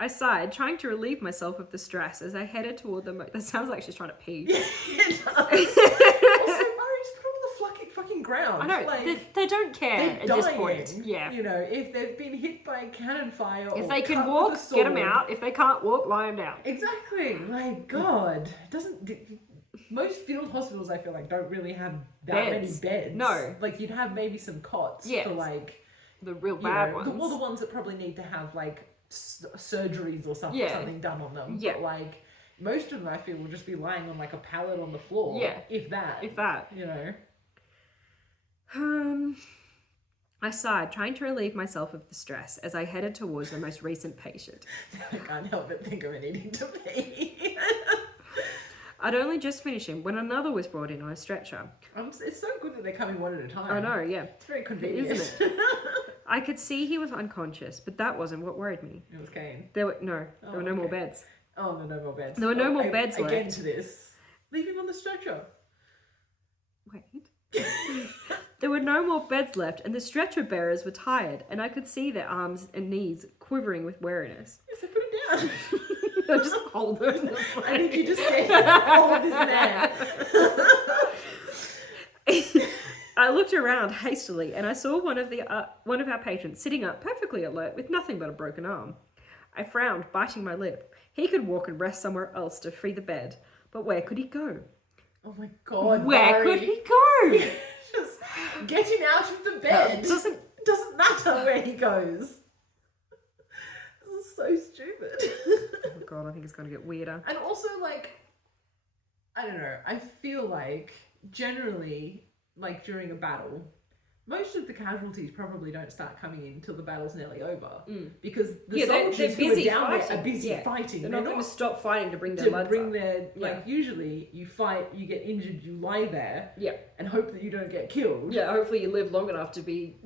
I sighed, trying to relieve myself of the stress as I headed toward the... That sounds like she's trying to pee. Yeah, it does. Also, Mari's put on the fucking ground. I know, like, they don't care at this point. Yeah. You know, if they've been hit by cannon fire or if they can walk, get them out. If they can't walk, lie them down. Exactly. Like, God. Most field hospitals, I feel like, don't really have that many beds. No. Like, you'd have maybe some cots for, like... the real bad ones. All the ones that probably need to have, like... surgeries or something done on them. But like most of them I feel will just be lying on like a pallet on the floor. Yeah. If that. You know. I sighed, trying to relieve myself of the stress as I headed towards the most recent patient. I can't help but think of it needing to pee. I'd only just finished him when another was brought in on a stretcher. It's so good that they come in one at a time. I know, yeah. It's very convenient. Isn't it? I could see he was unconscious, but that wasn't what worried me. It was Kayne. There were no more beds. Oh, there were no more beds. There were no more beds left. Again to this. Leave him on the stretcher. Wait. There were no more beds left, and the stretcher bearers were tired, and I could see their arms and knees quivering with weariness. Yes, I put him down. Just hold them. I need you to stay hold this man. I looked around hastily, and I saw one of our patrons sitting up, perfectly alert, with nothing but a broken arm. I frowned, biting my lip. He could walk and rest somewhere else to free the bed, but where could he go? Oh my God! Where could he go? Just get him out of the bed. Doesn't matter where he goes. This is so stupid. Oh God, I think it's going to get weirder. And also, like, I don't know. I feel like generally, like during a battle, most of the casualties probably don't start coming in until the battle's nearly over. Because the soldiers who are down there are busy fighting. They're not going to stop fighting to bring their bloods up. Like, usually you fight, you get injured, you lie there, and hope that you don't get killed. Yeah, hopefully you live long enough to be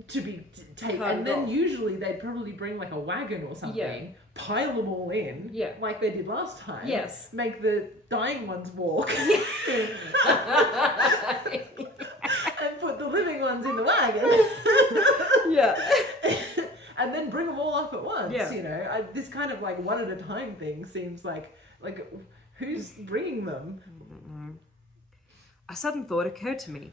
taken. And then usually they'd probably bring like a wagon or something, pile them all in, like they did last time. Yes. Make the dying ones walk. And put the living ones in the wagon. And then bring them all up at once. You know, this kind of like one at a time thing seems like who's bringing them? A sudden thought occurred to me.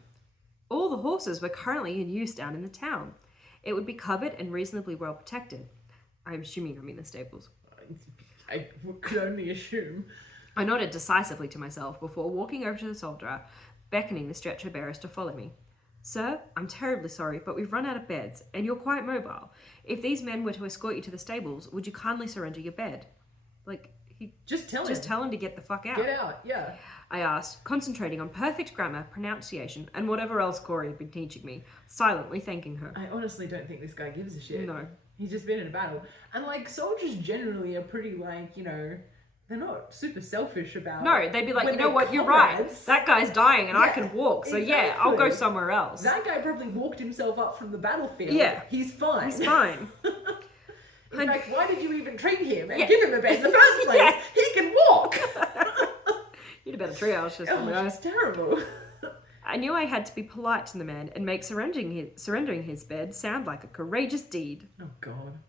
All the horses were currently in use down in the town. It would be covered and reasonably well protected. I'm assuming I mean the stables. I could only assume. I nodded decisively to myself before walking over to the soldier, beckoning the stretcher bearers to follow me. Sir, I'm terribly sorry, but we've run out of beds, and you're quite mobile. If these men were to escort you to the stables, would you kindly surrender your bed? Just tell him to get the fuck out. Get out, yeah. I asked, concentrating on perfect grammar, pronunciation, and whatever else Corey had been teaching me, silently thanking her. I honestly don't think this guy gives a shit. No. He's just been in a battle. And, like, soldiers generally are pretty, like, you know... They're not super selfish about it. No, they'd be like, you know what, you're right. That guy's dying and I can walk. So yeah, I'll go somewhere else. That guy probably walked himself up from the battfield. Yeah. He's fine. He's fine. In fact, why did you even treat him and give him a bed in the first place? He can walk. You'd have better triage this one, guys. It's terrible. I knew I had to be polite to the man and make surrendering his bed sound like a courageous deed. Oh, God.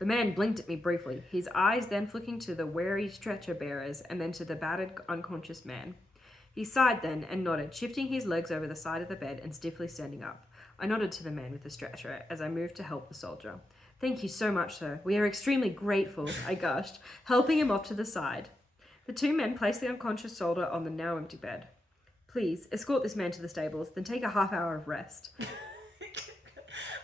The man blinked at me briefly, his eyes then flicking to the wary stretcher bearers and then to the battered, unconscious man. He sighed then and nodded, shifting his legs over the side of the bed and stiffly standing up. I nodded to the man with the stretcher as I moved to help the soldier. Thank you so much, sir. We are extremely grateful, I gushed, helping him off to the side. The two men placed the unconscious soldier on the now empty bed. Please, escort this man to the stables, then take a half-hour of rest.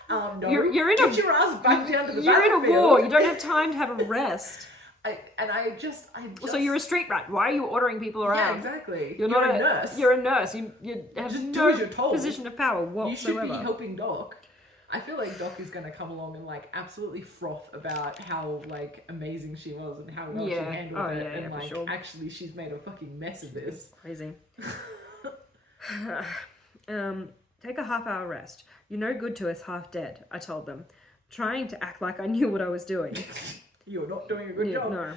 No. You're in Get your ass back down to the You're in a battlefield. war. You don't have time to have a rest. I just. Also, you're a street rat. Why are you ordering people around? Yeah, exactly. You're not not a nurse. You're a nurse. You have Just do no as you're told. position of power whatsoever. You should be helping Doc. I feel like Doc is going to come along and like absolutely froth about how like amazing she was and how well she handled it, and like actually she's made a fucking mess of this. Crazy. Take a half-hour rest. You're no good to us half dead, I told them, trying to act like I knew what I was doing. You're not doing a good job. No.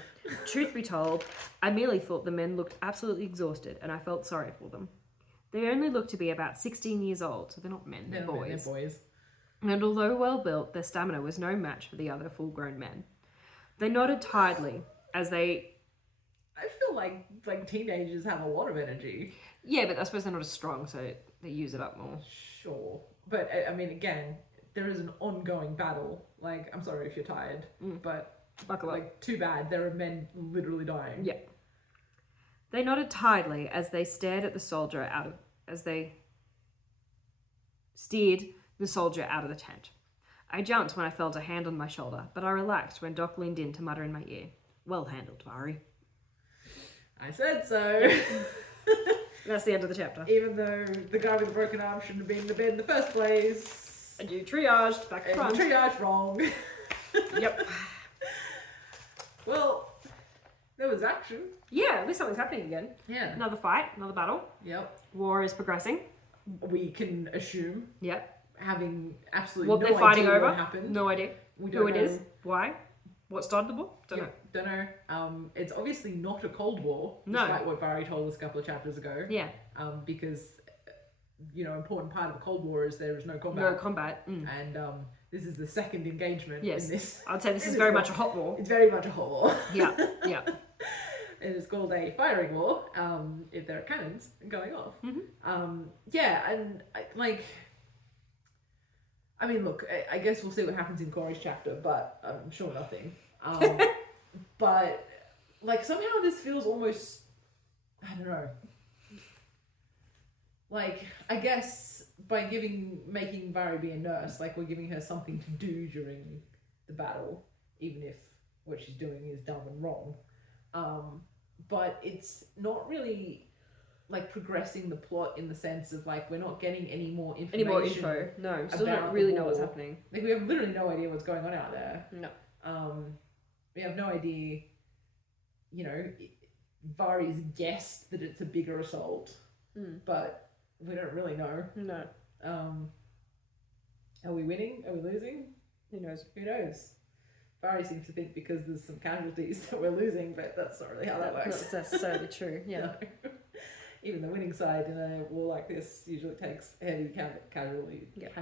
Truth be told, I merely thought the men looked absolutely exhausted, and I felt sorry for them. They only looked to be about 16 years old, so they're not men, they're boys. They're boys. And although well built, their stamina was no match for the other full-grown men. They nodded tiredly as they... I feel like teenagers have a lot of energy. Yeah, but I suppose they're not as strong, so they use it up more. Sure. But, I mean, again, there is an ongoing battle. Like, I'm sorry if you're tired, but... Buckle up. Like, too bad. There are men literally dying. Yeah. They nodded tiredly as they stared at the soldier steered the soldier out of the tent. I jumped when I felt a hand on my shoulder, but I relaxed when Doc leaned in to mutter in my ear. Well handled, Vari. I said so. That's the end of the chapter. Even though the guy with the broken arm shouldn't have been in the bed in the first place. And you triaged back to front. Triage wrong. Yep. Well, there was action. Yeah, at least something's happening again. Yeah. Another fight, another battle. Yep. War is progressing. We can assume. Yep. Having absolutely what no they're fighting idea over. What happened. No idea. We don't who know. It is. Why. What started the war? Don't know. Don't know. It's obviously not a Cold War. No. Despite what Vari told us a couple of chapters ago. Yeah. Because, important part of a Cold War is there is no combat. No combat. And this is the second engagement in this. I'd say this is very much a hot war. It's very much a hot war. Yeah. Yeah. It is called a firing war, if there are cannons going off. Mm-hmm. I mean, look, I guess we'll see what happens in Corey's chapter, but I'm sure nothing. But, like, somehow this feels almost, I don't know. Like, I guess by making Vari be a nurse, like, we're giving her something to do during the battle, even if what she's doing is dumb and wrong. But it's not really like progressing the plot in the sense of like we're not getting any more information. Any more info? No, still don't really know what's happening. Like we have literally no idea what's going on out there. No. We have no idea. Vari's guessed that it's a bigger assault, but we don't really know. No. Are we winning? Are we losing? Who knows? Who knows? Vari seems to think because there's some casualties that we're losing, but that's not really how that works. Not necessarily true, yeah. No. Even the winning side in a war like this usually takes heavy casualties. Yep.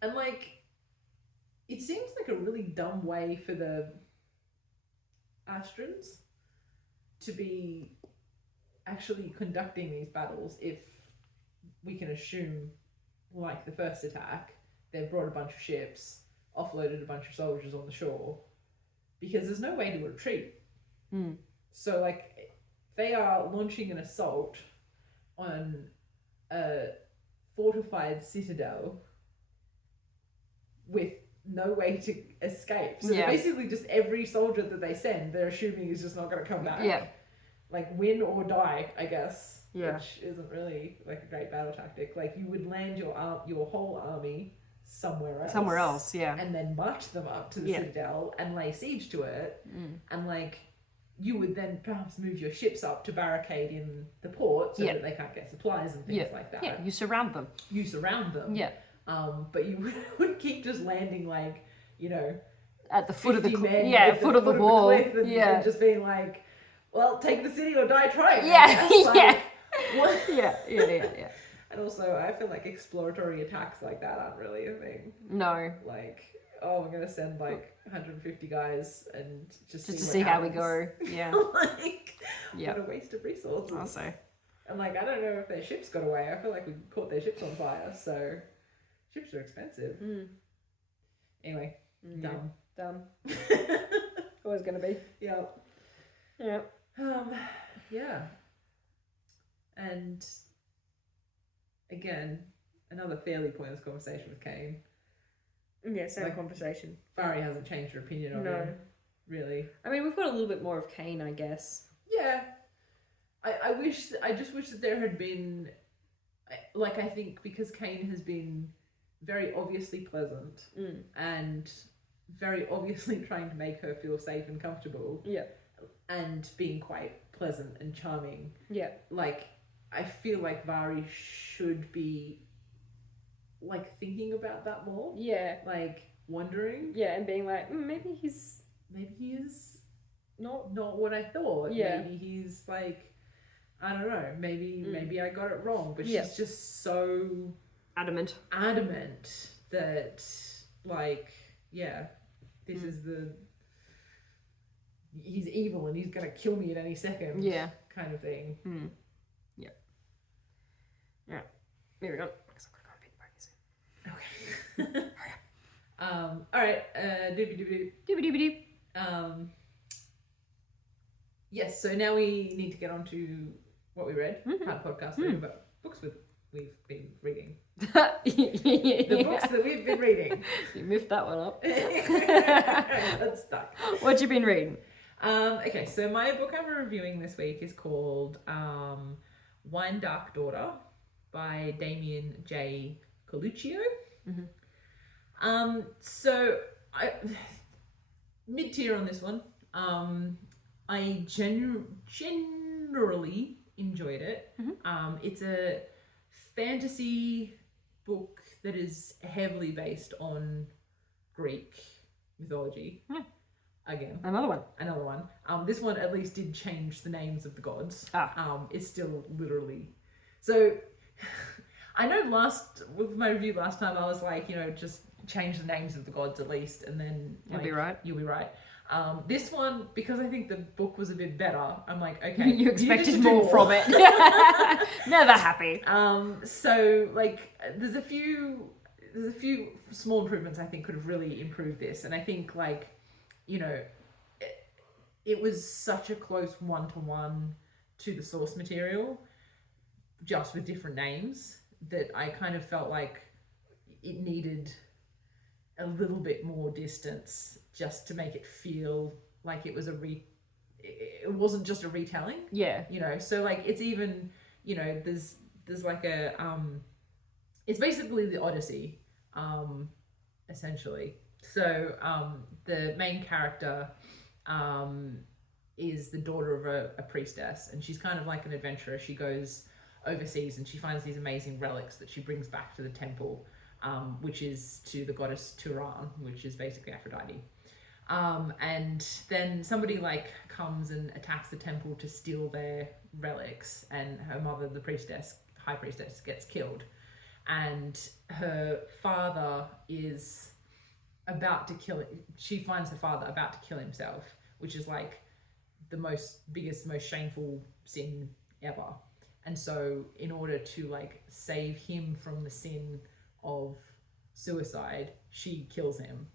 And like, it seems like a really dumb way for the Astrans to be actually conducting these battles if we can assume, like the first attack, they've brought a bunch of ships, offloaded a bunch of soldiers on the shore, because there's no way to retreat. So like they are launching an assault on a fortified citadel with no way to escape. So basically just every soldier that they send, they're assuming is just not going to come back. Yeah. Like win or die, I guess. Yeah. Which isn't really like a great battle tactic. Like you would land your whole army somewhere else, yeah, and then march them up to the citadel and lay siege to it, and like you would then perhaps move your ships up to barricade in the port so that they can't get supplies and things like that. Yeah, you surround them. Yeah. But you would keep just landing like, at the foot of the foot of the wall, and just being like, well, take the city or die trying. Yeah. What? Yeah. And also, I feel like exploratory attacks like that aren't really a thing. No. Like, oh, we're gonna send like 150 guys and just to see how we go. Yeah. Like, what a waste of resources. Also. And like, I don't know if their ships got away. I feel like we caught their ships on fire, so ships are expensive. Anyway, dumb. Always gonna be. Yeah. Yeah. Yeah. And again, another fairly pointless conversation with Kayne. Yeah, same conversation. Vari hasn't changed her opinion on him, really. I mean, we've got a little bit more of Kayne, I guess. Yeah. I just wish that there had been, like, I think because Kayne has been very obviously pleasant and very obviously trying to make her feel safe and comfortable. Yeah. And being quite pleasant and charming. Yeah. Like, I feel like Vari should be, like, thinking about that more. Yeah. Like, wondering. Yeah, and being like, maybe he is not what I thought. Yeah. Maybe he's like, I don't know, maybe I got it wrong. But she's just so adamant that, like, this is he's evil and he's gonna kill me at any second. Yeah. Kind of thing. Yeah. Yeah. Here we go. Okay. Alright, doobie. Yes, so now we need to get on to what we read. Part podcast about books we've been reading. The books that we've been reading. You miffed that one up. That's stuck. What you been reading? Okay, so my book I'm reviewing this week is called Wine Dark Daughter by Damien J. Coluccio. So I mid-tier on this one. I generally enjoyed it. It's a fantasy book that is heavily based on Greek mythology. Again, another one. This one at least did change the names of the gods. It's still literally so. I know with my review last time I was like, just change the names of the gods at least, and then you'll be right. This one, because I think the book was a bit better, I'm like, okay, you expected more from it. Never happy. So like, there's a few small improvements I think could have really improved this, and I think like, it was such a close 1-to-1 to the source material, just with different names, that I kind of felt like it needed a little bit more distance just to make it feel like it was it wasn't just a retelling. Yeah. So like, it's even, there's like a, it's basically the Odyssey, essentially. So, the main character, is the daughter of a priestess, and she's kind of like an adventurer. She goes overseas and she finds these amazing relics that she brings back to the temple, which is to the goddess Turan, which is basically Aphrodite. And then somebody like comes and attacks the temple to steal their relics, and her mother, the high priestess, gets killed, and her father is about to kill it. She finds her father about to kill himself, which is like the most shameful sin ever. And so in order to like save him from the sin of suicide, she kills him.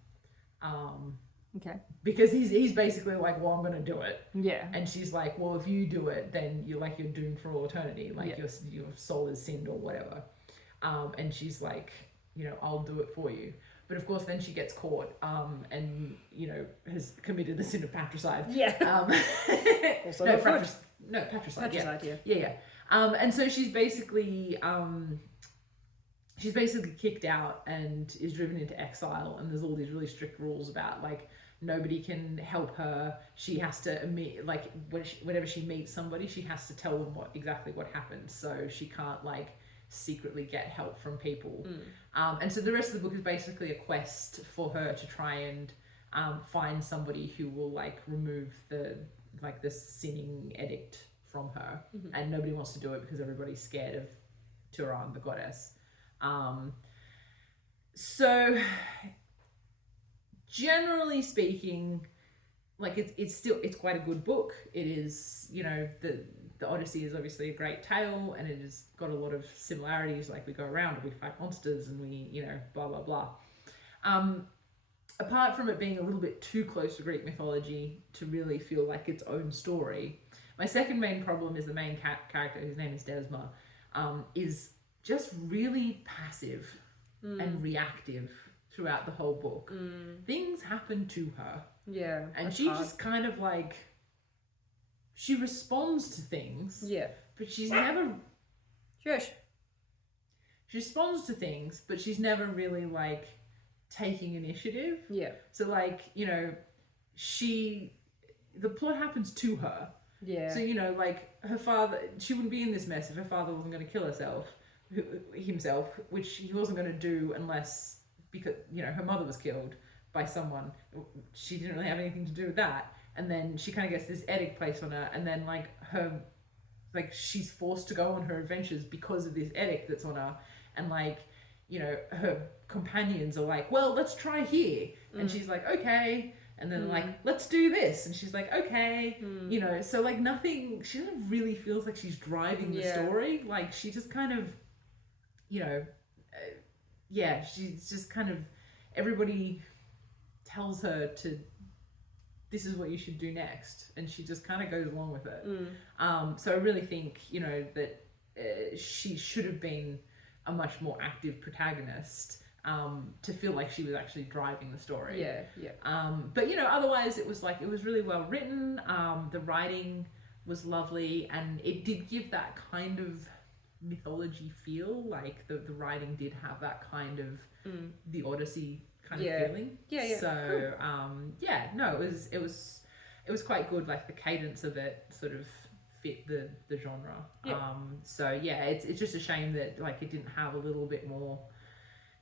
Okay. Because he's basically like, well, I'm gonna do it. Yeah. And she's like, well, if you do it, then you're doomed for all eternity. Like your soul is sinned or whatever. And she's like, I'll do it for you. But of course, then she gets caught, and has committed the sin of patricide. Yeah. Also patricide. Patricide. Yeah. And so she's basically kicked out and is driven into exile. And there's all these really strict rules about like nobody can help her. She has to whenever she meets somebody, she has to tell them exactly what happened. So she can't like secretly get help from people. And so the rest of the book is basically a quest for her to try and find somebody who will like remove the sinning edict from her. And nobody wants to do it because everybody's scared of Turan, the goddess. So generally speaking, like it's quite a good book. It is, you know, the Odyssey is obviously a great tale, and it has got a lot of similarities. Like, we go around and we fight monsters and we, you know, blah blah blah. Apart from it being a little bit too close to Greek mythology to really feel like its own story, my second main problem is the main character, whose name is Desma, is just really passive and reactive throughout the whole book. Things happen to her. Yeah. And she just kind of like, she responds to things. Yeah. But she's never... Shush. She responds to things, but she's never really like taking initiative. Yeah. So like, you know, the plot happens to her. Yeah. So, you know, like, her father, she wouldn't be in this mess if her father wasn't going to kill himself, which he wasn't going to do unless, because, you know, her mother was killed by someone. She didn't really have anything to do with that. And then she kind of gets this edict placed on her, and then she's forced to go on her adventures because of this edict that's on her. And like, you know, her companions are like, well, let's try here. And she's like, okay. And then like, let's do this. And she's like, okay. You know, so like nothing, she doesn't really feels like she's driving the story. Like, she just kind of, you know, she's just kind of, everybody tells her to, this is what you should do next. And she just kind of goes along with it. So I really think, you know, that she should have been a much more active protagonist, to feel like she was actually driving the story. But you know, otherwise it was really well written. The writing was lovely, and it did give that kind of mythology feel. Like the writing did have that kind of the Odyssey kind of feeling. So cool. It was quite good. Like, the cadence of it sort of fit the genre. So yeah, it's just a shame that like it didn't have a little bit more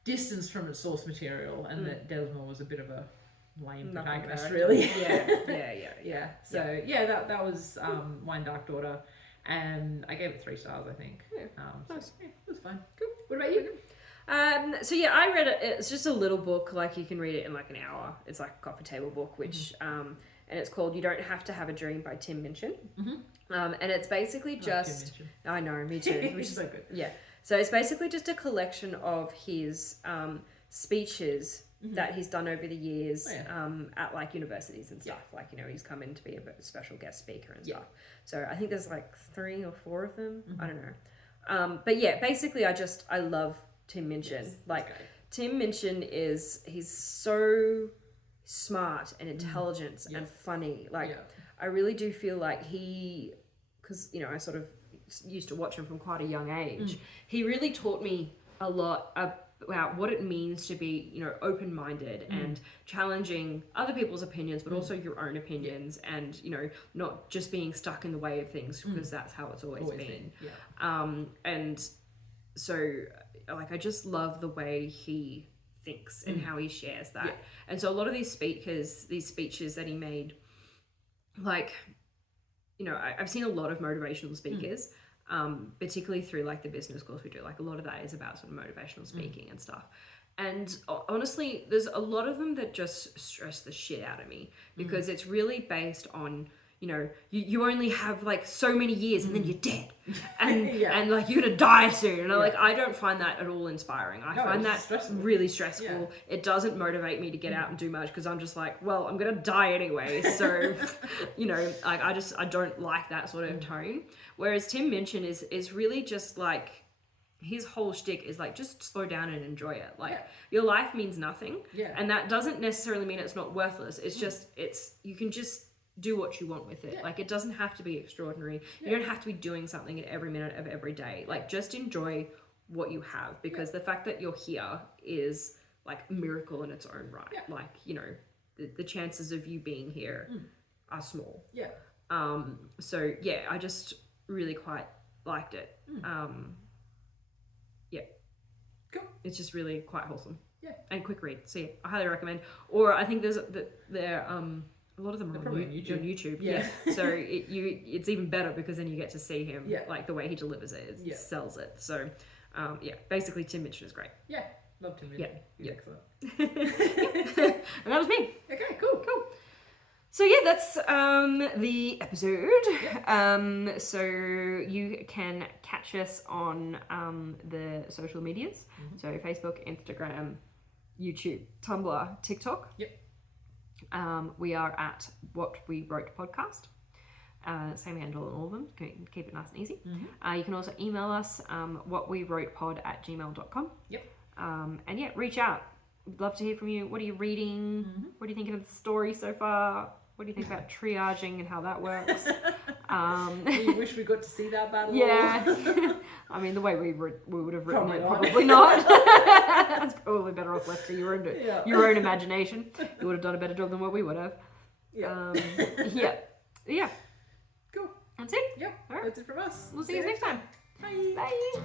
distance from its source material, and that Desma was a bit of a lame protagonist, really. So that was Wine Dark Daughter, and I gave it 3 stars, I think. Nice. So, it was fine. Cool. What about you? So yeah, I read it. It's just a little book, like you can read it in like an hour. It's like a coffee table book, which and it's called You Don't Have to Have a Dream by Tim Minchin. And it's basically just, I know, me too, which is so good. Yeah. So it's basically just a collection of his speeches that he's done over the years at like universities and stuff. Like, you know, he's come in to be a special guest speaker and stuff. So I think there's like 3 or 4 of them. I don't know. But yeah, basically I love Tim Minchin. Tim Minchin he's so smart and intelligent and funny. I really do feel like because, you know, I sort of used to watch him from quite a young age. He really taught me a lot about what it means to be, you know, open-minded and challenging other people's opinions, but also your own opinions, and, you know, not just being stuck in the way of things, because that's how it's always been. And so, like, I just love the way he thinks and how he shares that. And so a lot of these speeches that he made, like, you know, I've seen a lot of motivational speakers, particularly through like the business course we do. Like, a lot of that is about sort of motivational speaking and stuff. And honestly, there's a lot of them that just stress the shit out of me, because it's really based on, you know, you only have like so many years and then you're dead, and and like you're gonna die soon. And I don't find that at all inspiring. I find that really stressful. It doesn't motivate me to get out and do much, because I'm just like, well, I'm gonna die anyway. So, you know, like I don't like that sort of tone. Whereas Tim Minchin is really just like, his whole shtick is like, just slow down and enjoy it. Like, your life means nothing, and that doesn't necessarily mean it's not worthless. It's just you can just do what you want with it. Like, it doesn't have to be extraordinary. You don't have to be doing something at every minute of every day. Like, just enjoy what you have, because the fact that you're here is like a miracle in its own right. Like, you know, the chances of you being here are small. So yeah, I just really quite liked it. Cool. It's just really quite wholesome. And quick read. So yeah, I highly recommend. Or I think there a lot of them are on YouTube. So it's even better, because then you get to see him, like the way he delivers it, sells it. So basically Tim Minchin is great. Love Tim Minchin. He's excellent. And that was me. Okay, cool. So yeah, that's the episode. Yep. So you can catch us on the social medias. So Facebook, Instagram, YouTube, Tumblr, TikTok. Yep. We are at What We Wrote Podcast. Same handle on all of them. Keep it nice and easy. You can also email us whatwewrotepod@gmail.com. Yep. And yeah, reach out. We'd love to hear from you. What are you reading? What are you thinking of the story so far? What do you think about triaging and how that works? We wish we got to see that battle. Yeah. I mean, the way we would have written it, Probably probably not. It's probably better off left to your own imagination. You would have done a better job than what we would have. Yeah. Yeah. Cool. That's it. Yep. All right. That's it from us. We'll see you next time. Bye. Bye.